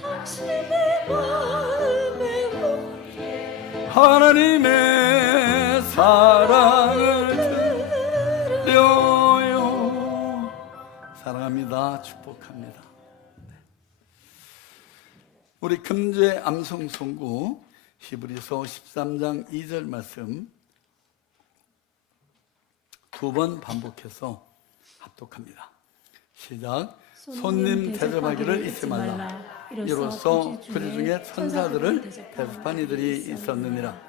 당신의 마음에 하나님의 사랑을 드려요. 사랑합니다. 축복합니다. 우리 금주의 암송송구 히브리서 13장 2절 말씀 두 번 반복해서 합독합니다. 시작. 손님 대접하기를 잊지 말라. 이로써 그들 중에 천사들을 대접한 이들이 있었느니라.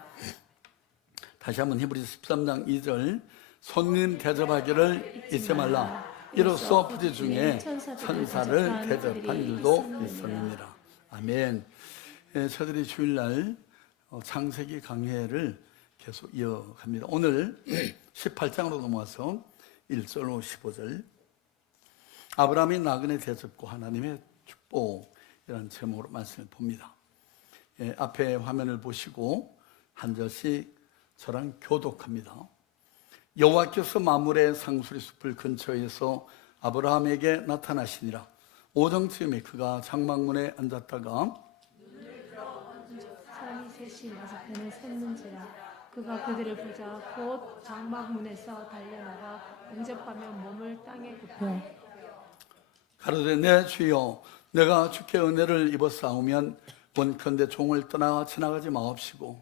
다시 한번 히브리서 13장 2절. 손님 대접하기를 잊지 말라. 이로써 그들 중에 천사를 대접한 이들도 있었느니라. 아멘. 저들이 주일날 창세기 강해를 계속 이어갑니다. 오늘 18장으로 넘어와서 1절로 15절. 아브라함이 나그네 대접고 하나님의 축복이라는 제목으로 말씀을 봅니다. 앞에 화면을 보시고 한 절씩 저랑 교독합니다. 여호와께서 마물의 상수리 숲을 근처에서 아브라함에게 나타나시니라. 오정쯤에 그가 장막문에 앉았다가 사람이 셋이 맞은편에 섰는지라. 그가 그들을 보자 곧 장막문에서 달려나가 응접하며 몸을 땅에 굽혀 가로되 내 주여 내가 주께 은혜를 입었사오면 원컨대 종을 떠나 지나가지 마옵시고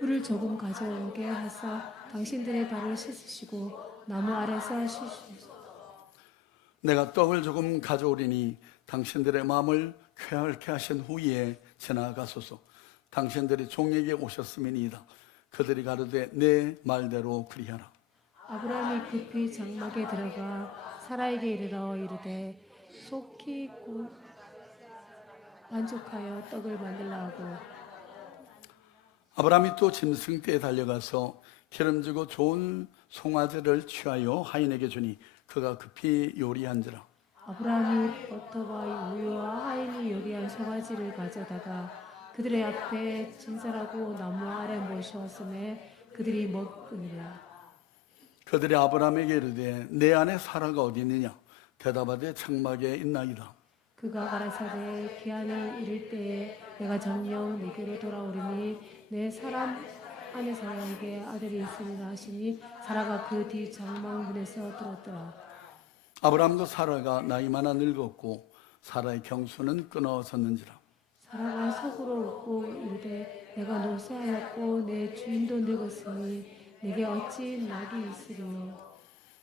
물을 조금 가져오게 하사 당신들의 발을 씻으시고 나무 아래서 쉬시옵소서. 내가 떡을 조금 가져오리니 당신들의 마음을 쾌활케 하신 후에 지나가소서. 당신들이 종에게 오셨음이니이다. 그들이 가로되 내 말대로 그리하라. 아브라함이 급히 장막에 들어가 사라에게 이르러 이르되 속히 만족하여 떡을 만들라 하고 아브라함이 또 짐승떼에 달려가서 기름지고 좋은 송아지를 취하여 하인에게 주니 그가 급히 요리한지라. 아브라함이 버터와 우유와 하인이 요리한 송아지를 가져다가 그들의 앞에 진설하고 나무 아래 모셨음에 그들이 먹으니라. 그들이 아브라함에게 이르되 내 안에 사라가 어디 있느냐. 대답하되 장막에 있나이다. 그가 가라사대 기한이 이를 때에 내가 정녕 네게로 돌아오리니 내 사람 안에 사라에게 아들이 있으리라 하시니 사라가 그 뒤 장막문에서 들었더라. 아브라함도 사라가 나이 많아 늙었고 사라의 경수는 끊어졌는지라. 사라가 속으로 웃고 이르되 내가 노쇠하였고 내 주인도 늙었으니 내게 어찌 낙이 있으리요.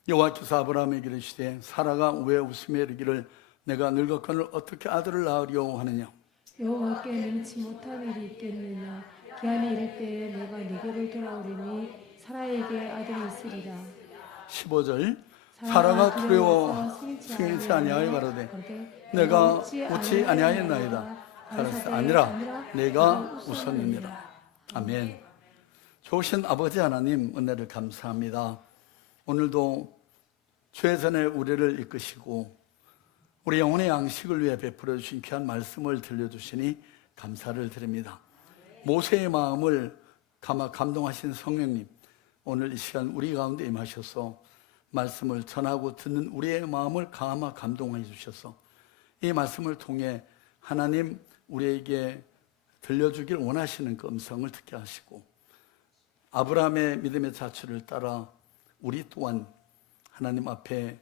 여호와께서 아브라함에게 이르시되 사라가 왜 웃으며 이르기를 내가 늙었거늘 어떻게 아들을 낳으려 하느냐. 여호와께 능치 못한 일이 있겠느냐. 기한이 이를 때에 내가 네게로 돌아오리니 사라에게 아들이 있으리라. 15절. 사라가 두려워 승인치 아니하여 가로되 내가 웃지 아니하였나이다. 가라사대 아니라 내가 웃었느니라. 아멘. 좋으신 아버지 하나님 은혜를 감사합니다. 오늘도 죄전에 우리를 이끄시고 우리 영혼의 양식을 위해 베풀어 주신 귀한 말씀을 들려주시니 감사를 드립니다. 모세의 마음을 감동하신 성령님, 오늘 이 시간 우리 가운데 임하셔서 말씀을 전하고 듣는 우리의 마음을 감동해 주셔서 이 말씀을 통해 하나님 우리에게 들려주길 원하시는 그 음성을 듣게 하시고 아브라함의 믿음의 자취를 따라 우리 또한 하나님 앞에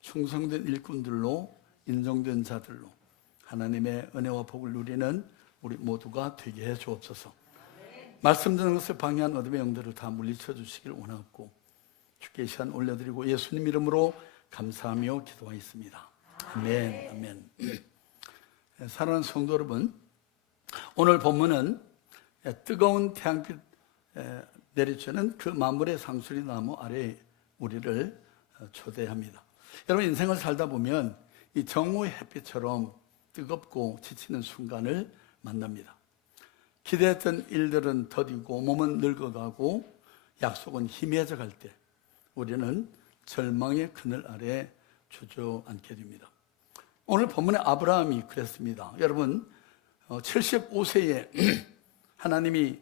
충성된 일꾼들로 인정된 자들로 하나님의 은혜와 복을 누리는 우리 모두가 되게 해 주옵소서. 말씀 듣는 것을 방해한 어둠의 영들을 다 물리쳐 주시길 원하고 주께 이 시간 올려드리고 예수님 이름으로 감사하며 기도하였습니다. 아멘. 아멘. 사랑하는 성도 여러분, 오늘 본문은 뜨거운 태양빛 내리쬐는 그 만물의 상수리 나무 아래 우리를 초대합니다. 여러분, 인생을 살다 보면 이 정오의 햇빛처럼 뜨겁고 지치는 순간을 만납니다. 기대했던 일들은 더디고 몸은 늙어가고 약속은 희미해져 갈 때 우리는 절망의 그늘 아래 주저앉게 됩니다. 오늘 본문의 아브라함이 그랬습니다. 여러분, 75세에 하나님이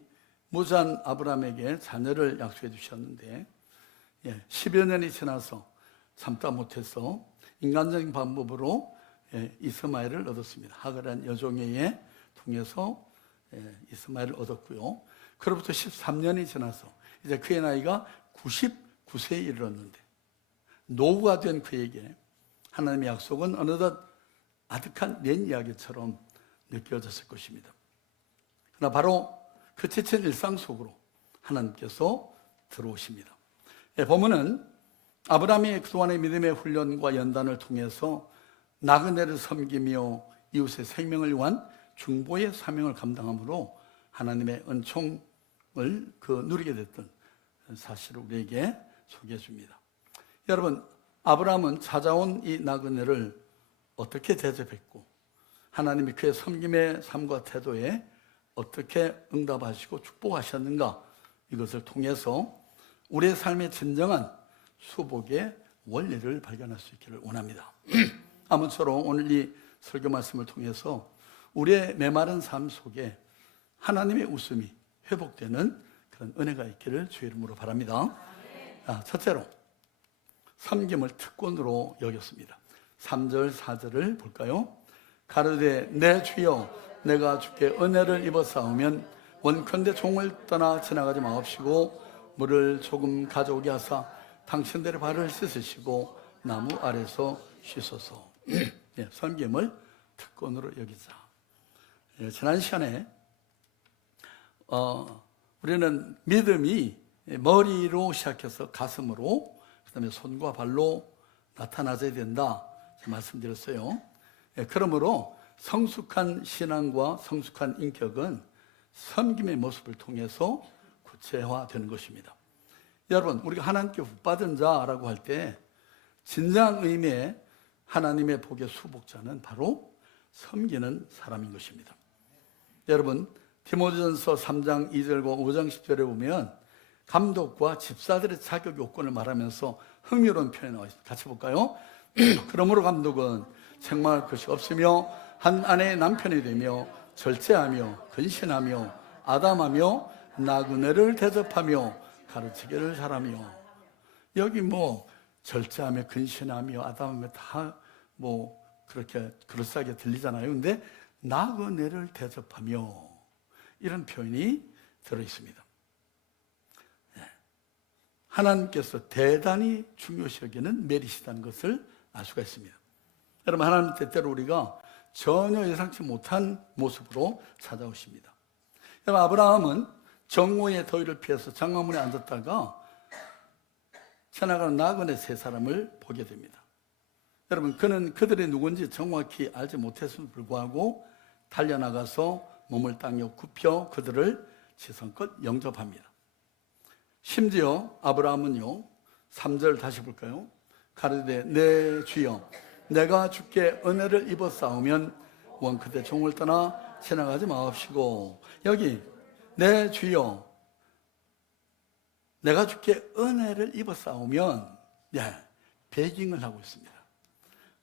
무자한 아브라함에게 자녀를 약속해 주셨는데 10여 년이 지나서 참다 못해서 인간적인 방법으로 이스마엘을 얻었습니다. 하갈이라는 여종에 통해서 이스마엘을 얻었고요. 그로부터 13년이 지나서 이제 그의 나이가 99세에 이르렀는데 노후가 된 그에게 하나님의 약속은 어느덧 아득한 옛 이야기처럼 느껴졌을 것입니다. 그러나 바로 그 지친 일상 속으로 하나님께서 들어오십니다. 본문은 아브라함이 그동안의 믿음의 훈련과 연단을 통해서 나그네를 섬기며 이웃의 생명을 위한 중보의 사명을 감당함으로 하나님의 은총을 누리게 됐던 사실을 우리에게 소개해 줍니다. 여러분, 아브라함은 찾아온 이 나그네를 어떻게 대접했고 하나님이 그의 섬김의 삶과 태도에 어떻게 응답하시고 축복하셨는가, 이것을 통해서 우리의 삶의 진정한 수복의 원리를 발견할 수 있기를 원합니다. 아무쪼록 오늘 이 설교 말씀을 통해서 우리의 메마른 삶 속에 하나님의 웃음이 회복되는 그런 은혜가 있기를 주의 이름으로 바랍니다. 첫째로 섬김을 특권으로 여겼습니다. 3절 4절을 볼까요? 가로되 내 주여 내가 주께 은혜를 입어 싸우면 원컨대 종을 떠나 지나가지 마옵시고 물을 조금 가져오게 하사 당신들의 발을 씻으시고 나무 아래서 쉬소서. 섬김을 특권으로 여기자. 지난 시간에 우리는 믿음이 머리로 시작해서 가슴으로, 그 다음에 손과 발로 나타나야 된다 말씀드렸어요. 그러므로 성숙한 신앙과 성숙한 인격은 섬김의 모습을 통해서 구체화되는 것입니다. 여러분, 우리가 하나님께 복받은 자라고 할 때 진정한 의미의 하나님의 복의 수복자는 바로 섬기는 사람인 것입니다. 여러분, 디모데전서 3장 2절과 5장 10절에 보면 감독과 집사들의 자격 요건을 말하면서 흥미로운 표현이 나와 있습니다. 같이 볼까요? 그러므로 감독은 책망할 것이 없으며 한 아내의 남편이 되며 절제하며 근신하며 아담하며 나그네를 대접하며 가르치기를 잘하며. 여기 절제하며 근신하며 아담하며 다 그렇게 그럴싸하게 들리잖아요. 근데 나그네를 대접하며 이런 표현이 들어있습니다. 하나님께서 대단히 중요시 여기는 메리시다는 것을 알 수가 있습니다. 여러분, 하나님 때때로 우리가 전혀 예상치 못한 모습으로 찾아오십니다. 여러분, 아브라함은 정오의 더위를 피해서 장막문에 앉았다가 지나가는 나그네 세 사람을 보게 됩니다. 여러분, 그는 그들이 누군지 정확히 알지 못했음에도 불구하고 달려나가서 몸을 땅에 굽혀 그들을 지성껏 영접합니다. 심지어 아브라함은요, 3절 다시 볼까요? 가로되 내 주여 내가 주께 은혜를 입어 싸우면 원컨대 종을 떠나 지나가지 마옵시고. 여기 내 주여 내가 주께 은혜를 입어 싸우면 베깅을 하고 있습니다.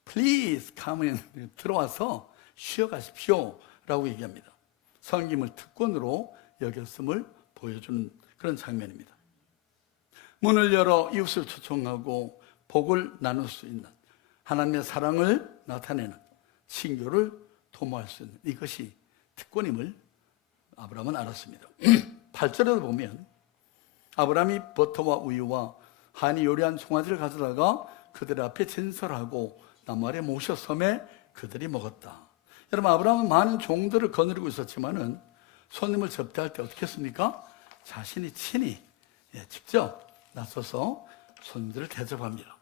Please come in, 들어와서 쉬어가십시오 라고 얘기합니다. 섬김을 특권으로 여겼음을 보여주는 그런 장면입니다. 문을 열어 이웃을 초청하고 복을 나눌 수 있는, 하나님의 사랑을 나타내는, 친교를 도모할 수 있는 이것이 특권임을 아브라함은 알았습니다. 8절에도 보면 아브라함이 버터와 우유와 한이 요리한 송아지를 가져다가 그들 앞에 진설하고 나무 아래 모셔섬에 그들이 먹었다. 여러분, 아브라함은 많은 종들을 거느리고 있었지만은 손님을 접대할 때 어떻게 했습니까? 자신이 친히 직접 나서서 손님들을 대접합니다.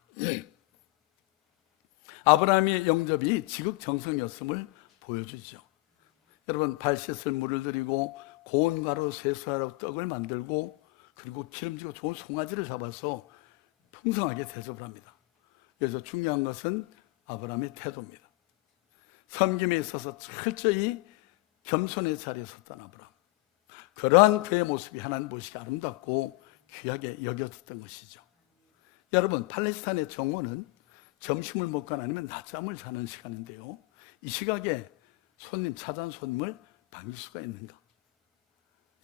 아브라함의 영접이 지극정성이었음을 보여주죠. 여러분, 발 씻을 물을 드리고 고운 가루 세수하라고 떡을 만들고 그리고 기름지고 좋은 송아지를 잡아서 풍성하게 대접을 합니다. 여기서 중요한 것은 아브라함의 태도입니다. 섬김에 있어서 철저히 겸손의 자리에 섰던 아브라함, 그러한 그의 모습이 하나님 보시기에 아름답고 귀하게 여겨졌던 것이죠. 여러분, 팔레스타인의 정오는 점심을 먹거나 아니면 낮잠을 자는 시간인데요, 이 시각에 찾아온 손님을 반길 수가 있는가?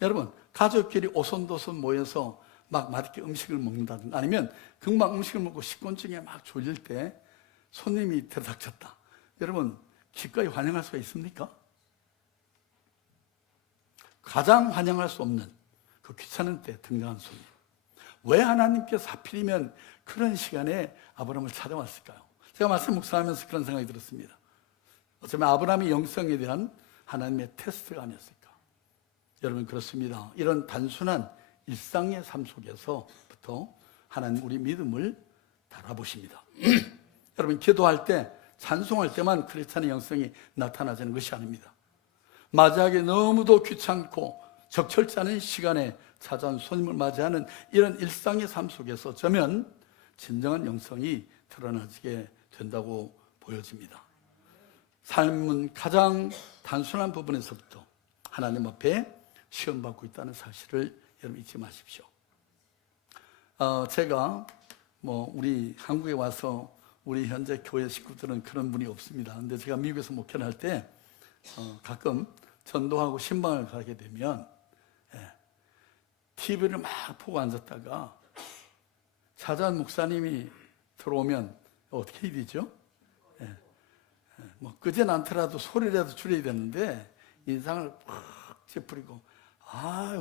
여러분, 가족끼리 오손도손 모여서 막 맛있게 음식을 먹는다든가 아니면 금방 음식을 먹고 식곤증에 막 졸릴 때 손님이 들어닥쳤다. 여러분, 기꺼이 환영할 수가 있습니까? 가장 환영할 수 없는 그 귀찮은 때 등장한 손님. 왜 하나님께서 하필이면 그런 시간에 아브라함을 찾아왔을까요? 제가 말씀 묵상하면서 그런 생각이 들었습니다. 어쩌면 아브라함의 영성에 대한 하나님의 테스트가 아니었을까? 여러분, 그렇습니다. 이런 단순한 일상의 삶 속에서부터 하나님 우리 믿음을 달아보십니다. 여러분, 기도할 때, 찬송할 때만 크리스찬의 영성이 나타나지는 것이 아닙니다. 맞이하기 너무도 귀찮고 적절치 않은 시간에 찾아온 손님을 맞이하는 이런 일상의 삶 속에서 어쩌면 진정한 영성이 드러나게 된다고 보여집니다. 삶은 가장 단순한 부분에서부터 하나님 앞에 시험받고 있다는 사실을 여러분 잊지 마십시오. 제가 우리 한국에 와서 우리 현재 교회 식구들은 그런 분이 없습니다. 근데 제가 미국에서 목회를 할 때 가끔 전도하고 신방을 가게 되면 TV를 막 보고 앉았다가 찾아온 목사님이 들어오면 어떻게 해야 되죠? 끄진 않더라도 소리라도 줄여야 되는데 인상을 팍 찌푸리고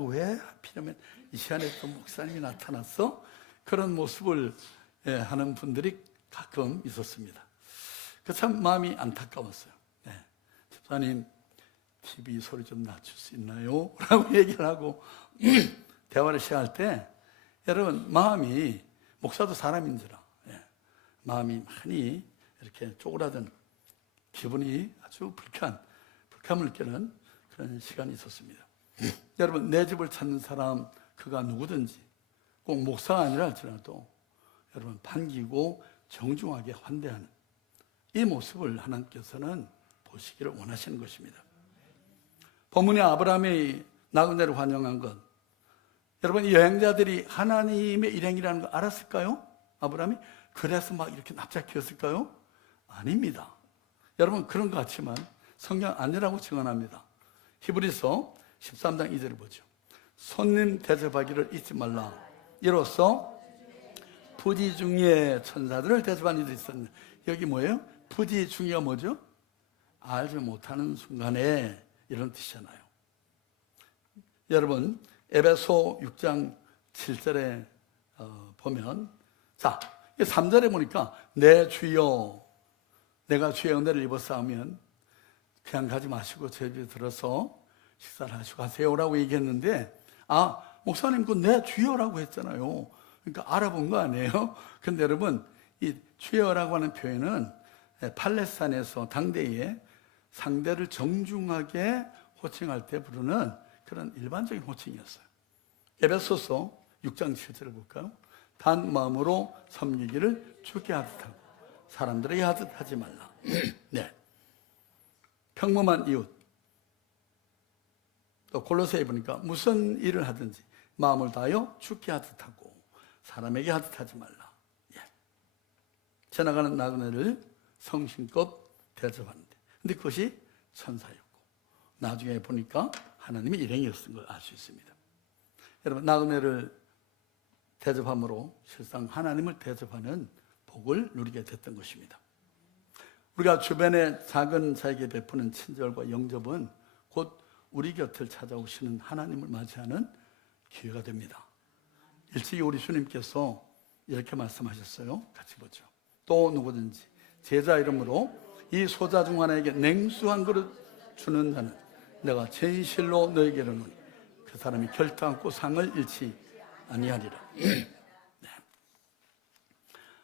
왜 하필이면 이 시간에 또 목사님이 나타났어? 그런 모습을 하는 분들이 가끔 있었습니다. 그 참 마음이 안타까웠어요. 집사님, TV 소리 좀 낮출 수 있나요? 라고 얘기를 하고 대화를 시작할 때 여러분, 마음이, 목사도 사람인지라 마음이 많이 이렇게 쪼그라든 기분이 아주 불쾌함을 느끼는 그런 시간이 있었습니다. 여러분, 내 집을 찾는 사람, 그가 누구든지 꼭 목사가 아니라 할지라도 여러분, 반기고 정중하게 환대하는 이 모습을 하나님께서는 보시기를 원하시는 것입니다. 본문에 아브라함이 나그네를 환영한 것, 여러분, 이 여행자들이 하나님의 일행이라는 걸 알았을까요? 아브라함이? 그래서 막 이렇게 납작했을까요? 아닙니다. 여러분, 그런 것 같지만 성경 아니라고 증언합니다. 히브리서 13장 2절을 보죠. 손님 대접하기를 잊지 말라. 이로써 부지 중에 천사들을 대접하는 일이 있었는데, 여기 뭐예요? 부지 중에가 뭐죠? 알지 못하는 순간에, 이런 뜻이잖아요. 여러분, 에베소 6장 7절에 보면, 자, 3절에 보니까 내 주여, 내가 주의 은혜를 입었사오면 그냥 가지 마시고 제 집에 들어서 식사를 하시고 가세요라고 얘기했는데, 목사님 그 내 주여라고 했잖아요. 그러니까 알아본 거 아니에요? 근데 여러분, 이 주여라고 하는 표현은 팔레스타인에서 당대에 상대를 정중하게 호칭할 때 부르는 그런 일반적인 호칭이었어요. 에베소서 6장 7절을 볼까요? 단 마음으로 섬기기를 주께 하듯 하고 사람들에게 하듯 하지 말라. 네. 평범한 이웃. 또 골로새에 보니까 무슨 일을 하든지 마음을 다하여 주께 하듯 하고 사람에게 하듯 하지 말라. 예. 지나가는 나그네를 성심껏 대접하는데, 근데 그것이 천사였고 나중에 보니까 하나님의 일행이었던 걸 알 수 있습니다. 여러분, 나그네를 대접함으로 실상 하나님을 대접하는 복을 누리게 됐던 것입니다. 우리가 주변의 작은 자에게 베푸는 친절과 영접은 곧 우리 곁을 찾아오시는 하나님을 맞이하는 기회가 됩니다. 일찍이 우리 주님께서 이렇게 말씀하셨어요. 같이 보죠. 또 누구든지 제자 이름으로 이 소자 중 하나에게 냉수 한 그릇 주는 자는 내가 진실로 너에게 이르노니 그 사람이 결단코 상을 잃지 아니하리라. 네.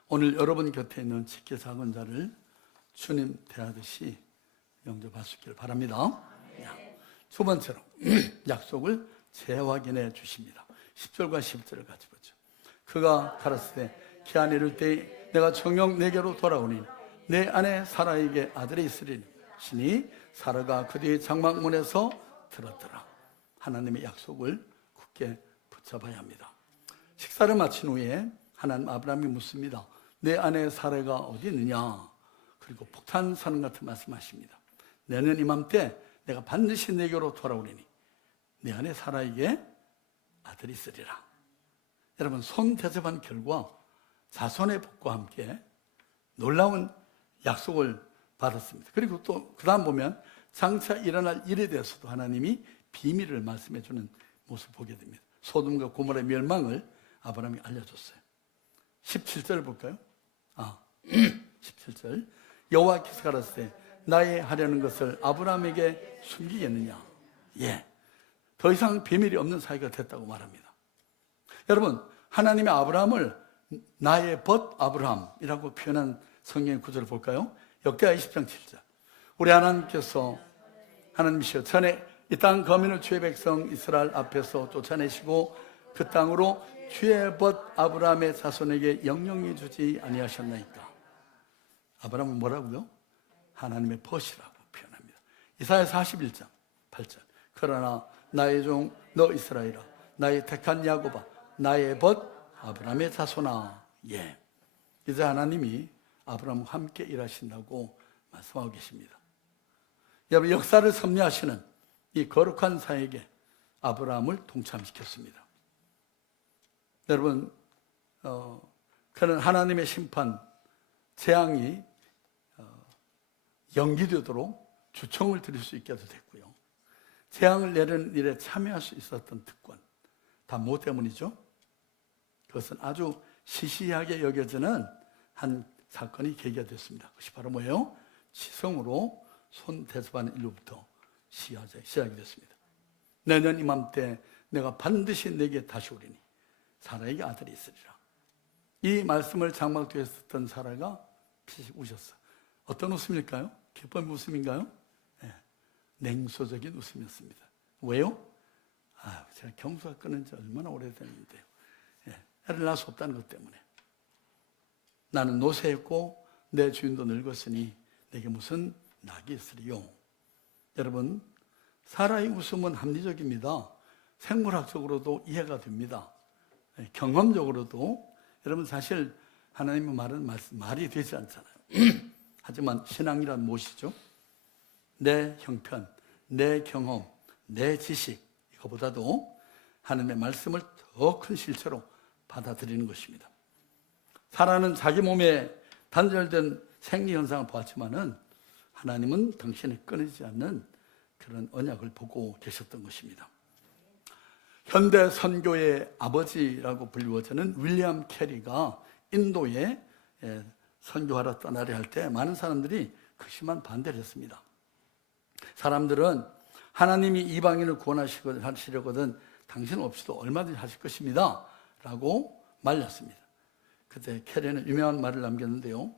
오늘 여러분 곁에 있는 직계 작은 자를 주님 대하듯이 영접할 수 있기를 바랍니다. 두 번째로 약속을 재확인해 주십니다. 10절과 11절을 같이 보죠. 그가 가라사대 기한 이를 때 내가 정녕 내게로 돌아오니 내 아내 사라에게 아들이 있으리니 시니 사라가 그 뒤에 장막문에서 들었더라. 하나님의 약속을 굳게 붙잡아야 합니다. 식사를 마친 후에 하나님 아브라함이 묻습니다. 내 아내 사라가 어디 있느냐? 그리고 폭탄 선언 같은 말씀하십니다. 내년 이맘때 내가 반드시 내게로 돌아오리니 내 아내 사라에게 아들이 있으리라. 여러분, 손 대접한 결과 자손의 복과 함께 놀라운 약속을 받았습니다. 그리고 또 그 다음 보면 장차 일어날 일에 대해서도 하나님이 비밀을 말씀해 주는 모습을 보게 됩니다. 소돔과 고모라의 멸망을 아브라함이 알려줬어요. 17절 볼까요? 17절. 여호와께서 가라사대 나의 하려는 것을 아브라함에게 숨기겠느냐? 예, 더 이상 비밀이 없는 사이가 됐다고 말합니다. 여러분, 하나님의 아브라함을 나의 벗 아브라함이라고 표현한 성경의 구절을 볼까요? 역대하 20장 7절. 우리 하나님께서 하나님이시여 전에 이 땅 거민을 주의 백성 이스라엘 앞에서 쫓아내시고 그 땅으로 주의 벗 아브라함의 자손에게 영영히 주지 아니하셨나이까. 아브라함은 뭐라고요? 하나님의 벗이라고 표현합니다. 이사야 41장 8절. 그러나 나의 종 너 이스라엘아, 나의 택한 야곱아, 나의 벗 아브라함의 자손아. 예, 이제 하나님이 아브라함과 함께 일하신다고 말씀하고 계십니다. 여러분, 역사를 섭리하시는 이 거룩한 사에게 아브라함을 동참시켰습니다. 여러분, 그는 하나님의 심판, 재앙이 연기되도록 주청을 드릴 수 있게도 됐고요. 재앙을 내리는 일에 참여할 수 있었던 특권, 다 뭐 때문이죠? 그것은 아주 시시하게 여겨지는 한 사건이 계기가 됐습니다. 그것이 바로 뭐예요? 지성으로 손 대접하는 일로부터 시작이 됐습니다. 내년 이맘때 내가 반드시 내게 다시 오리니 사라에게 아들이 있으리라. 이 말씀을 장막도에 썼던 사라가 피식 우셨어. 어떤 웃음일까요? 기쁨의 웃음인가요? 네. 냉소적인 웃음이었습니다. 왜요? 제가 경수가 끊은 지 얼마나 오래됐는데요. 애를 낳을 수 없다는 것 때문에. 나는 노쇠했고 내 주인도 늙었으니 내게 무슨 낙이 있으리요. 여러분, 사라의 웃음은 합리적입니다. 생물학적으로도 이해가 됩니다. 경험적으로도 여러분, 사실 하나님의 말은 말이 되지 않잖아요. 하지만 신앙이란 무엇이죠? 내 형편, 내 경험, 내 지식, 이거보다도 하나님의 말씀을 더 큰 실체로 받아들이는 것입니다. 사라는 자기 몸에 단절된 생리현상을 보았지만은 하나님은 당신의 끊이지 않는 그런 언약을 보고 계셨던 것입니다. 현대 선교의 아버지라고 불리워지는 윌리엄 캐리가 인도에 선교하러 떠나려 할 때 많은 사람들이 극심한 반대를 했습니다. 사람들은 하나님이 이방인을 구원하시려거든 당신 없이도 얼마든지 하실 것입니다 라고 말렸습니다. 그때 캐리는 유명한 말을 남겼는데요.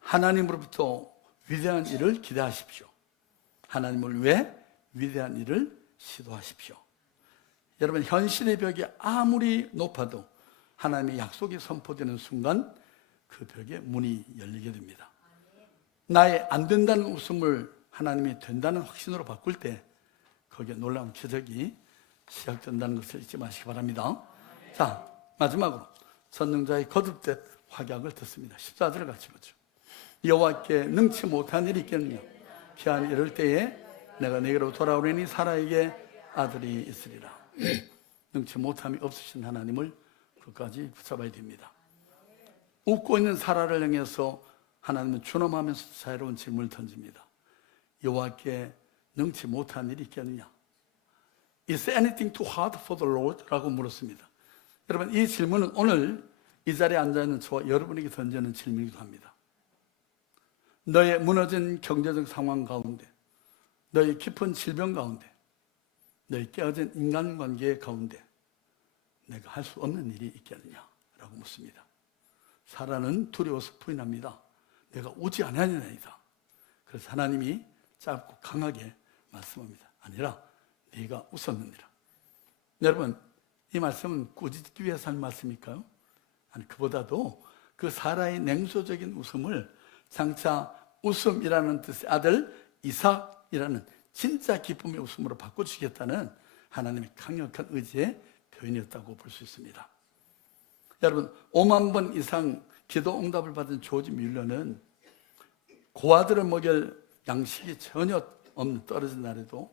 하나님으로부터 위대한 일을 기대하십시오. 하나님을 위해 위대한 일을 시도하십시오. 여러분, 현실의 벽이 아무리 높아도 하나님의 약속이 선포되는 순간 그 벽에 문이 열리게 됩니다. 나의 안 된다는 웃음을 하나님이 된다는 확신으로 바꿀 때 거기에 놀라운 기적이 시작된다는 것을 잊지 마시기 바랍니다. 자, 마지막으로 전능자의 거듭된 확약을 듣습니다. 14절을 같이 보죠. 여호와께 능치 못한 일이 있겠느냐? 기한이 이를 때에 내가 내게로 돌아오리니 사라에게 아들이 있으리라. 능치 못함이 없으신 하나님을 끝까지 붙잡아야 됩니다. 웃고 있는 사라를 향해서 하나님은 준엄하면서 자유로운 질문을 던집니다. 여호와께 능치 못한 일이 있겠느냐? Is anything too hard for the Lord? 라고 물었습니다. 여러분, 이 질문은 오늘 이 자리에 앉아있는 저와 여러분에게 던지는 질문이기도 합니다. 너의 무너진 경제적 상황 가운데, 너의 깊은 질병 가운데, 너의 깨어진 인간관계 가운데 내가 할 수 없는 일이 있겠느냐? 라고 묻습니다. 사라는 두려워서 부인합니다. 내가 오지 아니하니이다. 그래서 하나님이 짧고 강하게 말씀합니다. 아니라 네가 웃었느니라. 여러분, 이 말씀은 꾸짖기 위해서 한 말씀일까요? 아니, 그보다도 그 사라의 냉소적인 웃음을 장차 웃음이라는 뜻의 아들 이삭이라는 진짜 기쁨의 웃음으로 바꿔주시겠다는 하나님의 강력한 의지의 표현이었다고 볼 수 있습니다. 여러분, 5만 번 이상 기도 응답을 받은 조지 뮬러는 고아들을 먹일 양식이 전혀 없는 떨어진 날에도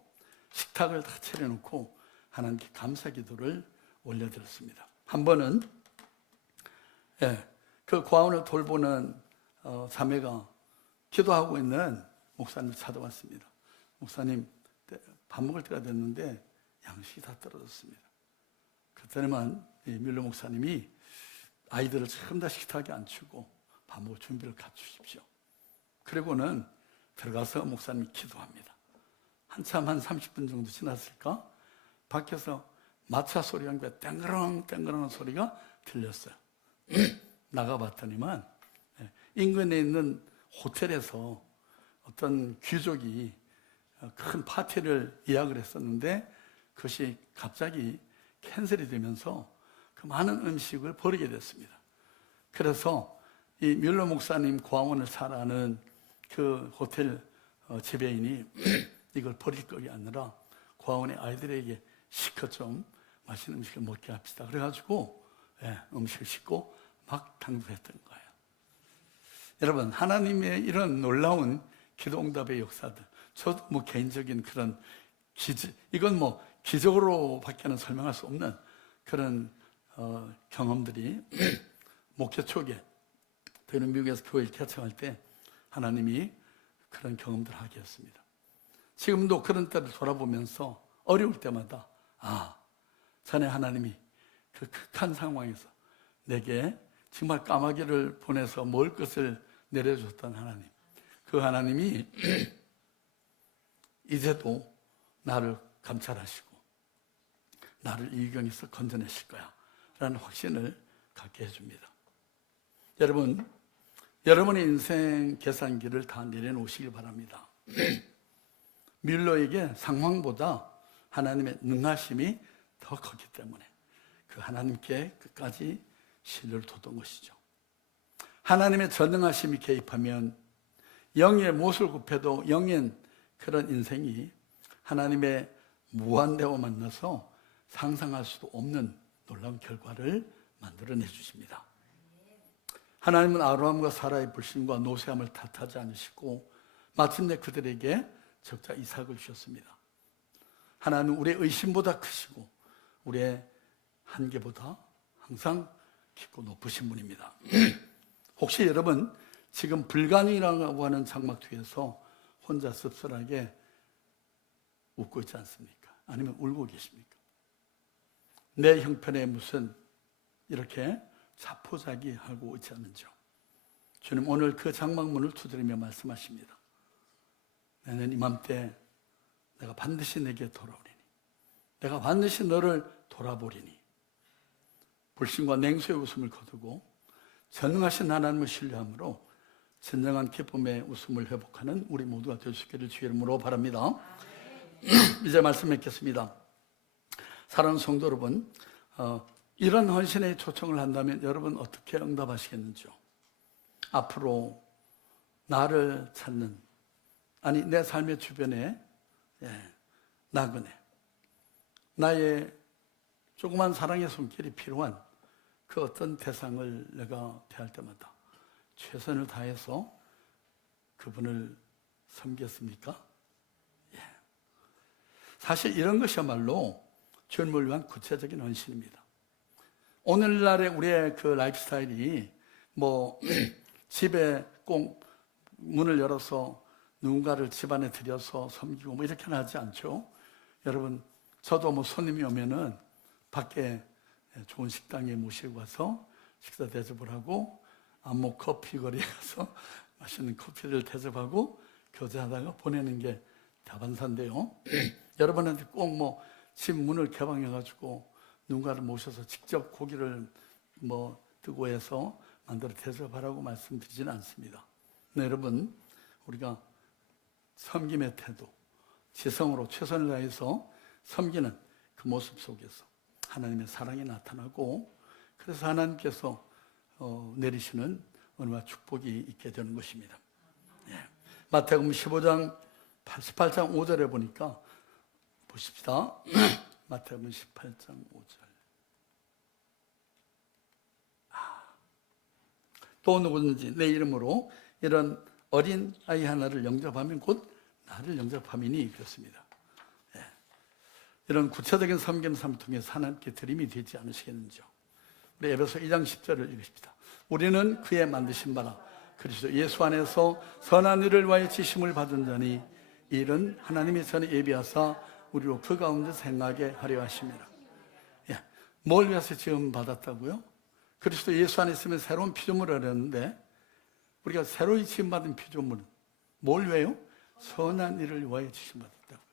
식탁을 다 차려놓고 하나님께 감사 기도를 올려드렸습니다. 한 번은 그 고아원을 돌보는 자매가 기도하고 있는 목사님 찾아왔습니다. 목사님, 밥 먹을 때가 됐는데 양식이 다 떨어졌습니다. 그때만 뮬러 목사님이 아이들을 전부 다 식탁에 앉히고 밥 먹을 준비를 갖추십시오. 그리고는 들어가서 목사님이 기도합니다. 한참 한 30분 정도 지났을까? 밖에서 마차 소리가 땡그랑 땡그랑 소리가 들렸어요. 나가봤더니만 인근에 있는 호텔에서 어떤 귀족이 큰 파티를 예약을 했었는데 그것이 갑자기 캔슬이 되면서 그 많은 음식을 버리게 됐습니다. 그래서 이 뮬러 목사님 고아원을 잘 아는 그 호텔 지배인이 이걸 버릴 것이 아니라 고아원의 아이들에게 시켜 좀 맛있는 음식을 먹게 합시다. 그래가지고 음식을 싣고 막 당부했던 거예요. 여러분, 하나님의 이런 놀라운 기도 응답의 역사들, 저도 뭐 개인적인 그런 이건 뭐 기적으로밖에는 설명할 수 없는 그런 경험들이 목회 초기에 저는 미국에서 교회를 개척할 때 하나님이 그런 경험들을 하게 했습니다. 지금도 그런 때를 돌아보면서 어려울 때마다 전에 하나님이 그 극한 상황에서 내게 정말 까마귀를 보내서 먹을 것을 내려줬던 하나님, 그 하나님이 이제도 나를 감찰하시고 나를 이 위경에서 건져내실 거야 라는 확신을 갖게 해줍니다. 여러분, 여러분의 인생 계산기를 다 내려놓으시길 바랍니다. 뮬러에게 상황보다 하나님의 능하심이 더 컸기 때문에 그 하나님께 끝까지 신뢰를 뒀던 것이죠. 하나님의 전능하심이 개입하면 영의 못을 굽혀도 영인 그런 인생이 하나님의 무한대와 만나서 상상할 수도 없는 놀라운 결과를 만들어내 주십니다. 하나님은 아브라함과 사라의 불신과 노쇠함을 탓하지 않으시고 마침내 그들에게 적자 이삭을 주셨습니다. 하나님은 우리의 의심보다 크시고 우리의 한계보다 항상 깊고 높으신 분입니다. 혹시 여러분 지금 불가능이라고 하는 장막 뒤에서 혼자 씁쓸하게 웃고 있지 않습니까? 아니면 울고 계십니까? 내 형편에 무슨 이렇게 자포자기하고 있지 않은지요? 주님 오늘 그 장막문을 두드리며 말씀하십니다. 내년 이맘때 내가 반드시 내게 돌아오리니 내가 반드시 너를 돌아보리니 불신과 냉소의 웃음을 거두고 전능하신 하나님을 신뢰함으로 진정한 기쁨의 웃음을 회복하는 우리 모두가 될 수 있기를 주의 이름으로 바랍니다. 이제 말씀 맺겠습니다. 사랑하는 성도 여러분, 이런 헌신의 초청을 한다면 여러분 어떻게 응답하시겠는지요? 앞으로 나를 찾는, 아니 내 삶의 주변에 나그네, 나의 조그만 사랑의 손길이 필요한 그 어떤 대상을 내가 대할 때마다 최선을 다해서 그분을 섬겼습니까? 사실 이런 것이야말로 주님을 위한 구체적인 헌신입니다. 오늘날의 우리의 그 라이프 스타일이 뭐 집에 꼭 문을 열어서 누군가를 집안에 들여서 섬기고 뭐 이렇게는 하지 않죠. 여러분, 저도 뭐 손님이 오면은 밖에 좋은 식당에 모시고 가서 식사 대접을 하고 안목 커피 거리에 가서 맛있는 커피를 대접하고 교제하다가 보내는 게 다반사인데요. 여러분한테 꼭 뭐 집 문을 개방해가지고 누군가를 모셔서 직접 고기를 뭐 뜨고 해서 만들어 대접하라고 말씀드리지는 않습니다. 네, 여러분, 우리가 섬김의 태도, 지성으로 최선을 다해서 섬기는 그 모습 속에서 하나님의 사랑이 나타나고 그래서 하나님께서 내리시는 은혜와 축복이 있게 되는 것입니다. 마태복음 15장 18장 5절에 보니까 보십시다. 마태복음 18장 5절. 또 누구든지 내 이름으로 이런 어린 아이 하나를 영접하면 곧 나를 영접함이니 그렇습니다. 이런 구체적인 섬김 삶을 통해서 하나님께 드림이 되지 않으시겠는지요? 우리 에베소 2장 10절을 읽으십시다. 우리는 그의 만드신 바라 그리스도 예수 안에서 선한 일을 위하여 지심을 받은 자니 이는 하나님이 전에 예비하사 우리로 그 가운데 생각하게 하려 하십니다. 예, 뭘 위해서 지음 받았다고요? 그리스도 예수 안에 있으면 새로운 피조물을 하려는데 우리가 새로이 지음받은 피조물은 뭘 위해요? 선한 일을 위하여 지심받았다고요.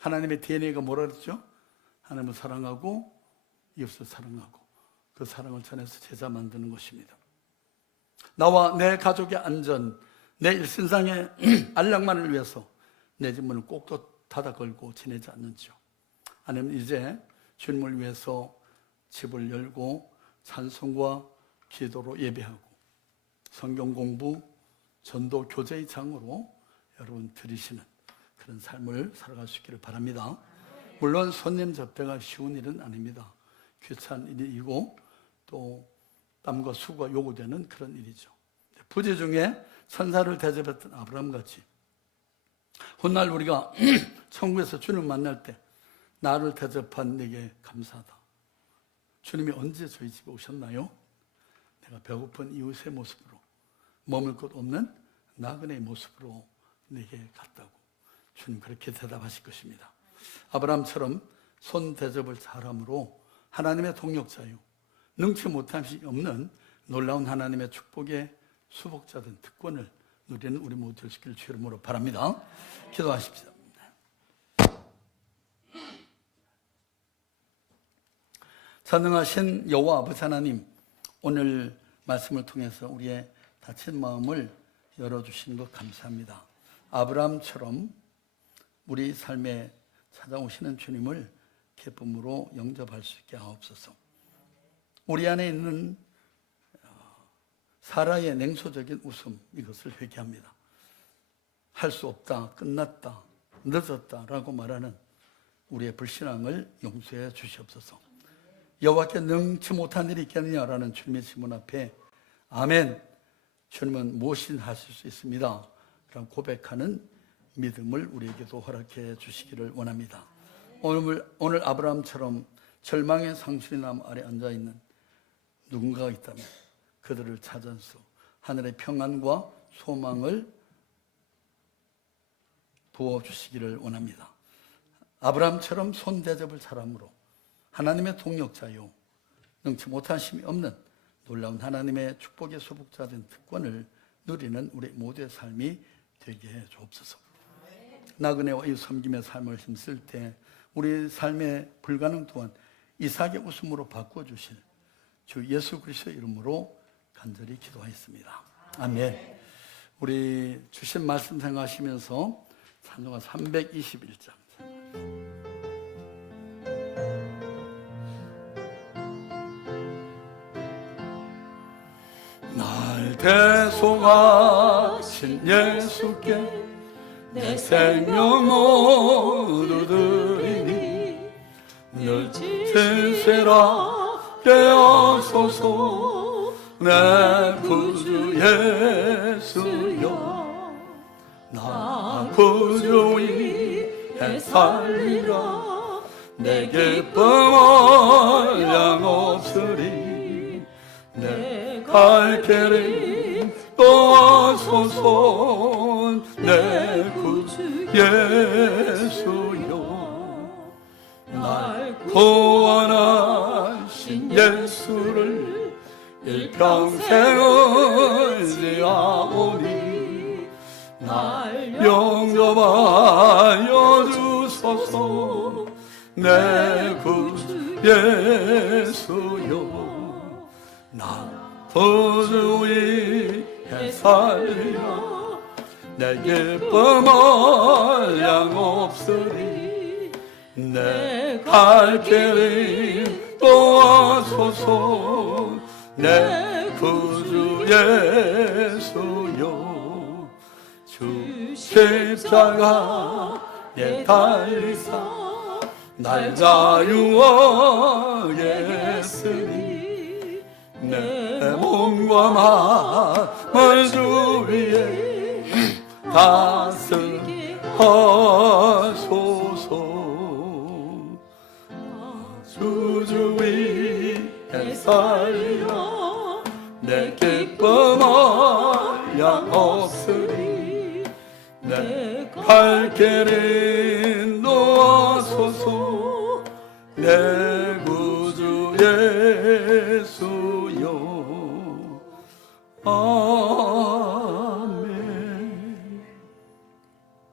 하나님의 DNA가 뭐라 그랬죠? 하나님을 사랑하고 이웃을 사랑하고 그 사랑을 전해서 제자 만드는 것입니다. 나와 내 가족의 안전, 내 일신상의 안락만을 위해서 내 집 문을 꼭 닫아 걸고 지내지 않는지요? 아니면 이제 주님을 위해서 집을 열고 찬송과 기도로 예배하고 성경 공부, 전도 교제의 장으로 여러분 드리시는 그런 삶을 살아갈 수 있기를 바랍니다. 물론 손님 접대가 쉬운 일은 아닙니다. 귀찮은 일이고 또 땀과 수고가 요구되는 그런 일이죠. 부재 중에 천사를 대접했던 아브라함같이 훗날 우리가 천국에서 주님을 만날 때 나를 대접한 내게 감사하다. 주님이 언제 저희 집에 오셨나요? 내가 배고픈 이웃의 모습으로 머물 곳 없는 나그네의 모습으로 내게 갔다고 주님 그렇게 대답하실 것입니다. 아브라함처럼 손 대접을 잘함으로 하나님의 동역자요 능치 못함이 없는 놀라운 하나님의 축복의 수복자된 특권을 누리는 우리 모두 되시기를 주 이름으로 바랍니다. 기도하십시오. 전능하신 여호와 아버지 하나님, 오늘 말씀을 통해서 우리의 닫힌 마음을 열어주신 것 감사합니다. 아브라함처럼 우리 삶에 찾아오시는 주님을 기쁨으로 영접할 수 있게 하옵소서. 우리 안에 있는 사라의 냉소적인 웃음, 이것을 회개합니다. 할 수 없다, 끝났다, 늦었다라고 말하는 우리의 불신앙을 용서해 주시옵소서. 여호와께 능치 못한 일이 있겠느냐라는 주님의 질문 앞에 아멘, 주님은 무엇이든 하실 수 있습니다 라고 고백하는 믿음을 우리에게도 허락해 주시기를 원합니다. 오늘 아브라함처럼 절망의 상수리나무 아래 앉아있는 누군가가 있다면 그들을 찾아서 하늘의 평안과 소망을 부어주시기를 원합니다. 아브라함처럼 손대접을 잘함으로 하나님의 동역자요 능치 못하심이 없는 놀라운 하나님의 축복의 소복자된 특권을 누리는 우리 모두의 삶이 되게 해 주옵소서. 나그네와 이 섬김의 삶을 힘쓸 때 우리 삶의 불가능 또한 이삭의 웃음으로 바꿔주실 주 예수 그리스도의 이름으로 간절히 기도하였습니다. 아멘. 우리 주신 말씀 생각하시면서 찬송가 321장 날 대속하신 예수께 내 생명 모두 드리니 늘 진실하게 하소서. 내 구주 예수여 나 구주 위에 살리라. 내 기쁨을 양없으리. 내 갈 길을 도와소서. 내 구주 예수여 날 구원하신 예수를 일평생 의지하오니 날 영접하여 주소서. 내 구주 예수여 나 구주 위에 살리라. 내 기쁨을 양없으리. 내 갈 길을 도와소서. 내 구주 예수여 주 십자가에 달리사 날 자유하게 했으니 내 몸과 마음을 주 위에 다스게 하소서. 주 위에 살리라. 내 기쁨을 소양 없으리 내 갈 길을 놓아소서 내 구주 예수여